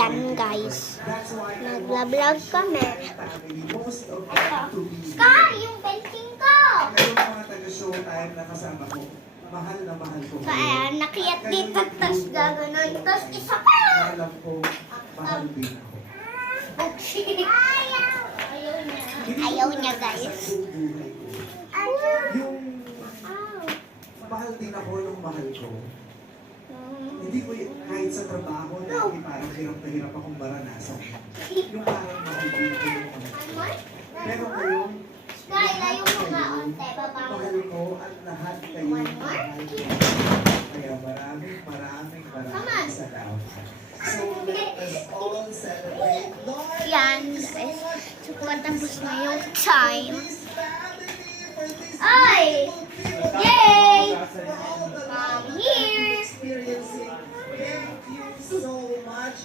Yan guys, nagla-vlog kami. Ito, Sky, yung painting ko! Mahal na mahal ko. So ayan, nakiyat dito, tapos gaganon, tapos isa pa! Alam ko, mahal din ako. Ayaw niya guys. Yung mahal din ako nung mahal ko. Hindi ko kahit sa trabaho dati parang hirap na hirap akong maranasan. Yung parang mahal ko yung pero ngayon, Sky, layo mo nga onte, baba mo. mahal ko at lahat kayo mahal ko. Kaya maraming salamat. So let us all celebrate Lord. Yan guys, so patapos na yung time. This family for this Ay! beautiful Yay! for all the Mom love here! experiencing. Thank you so much.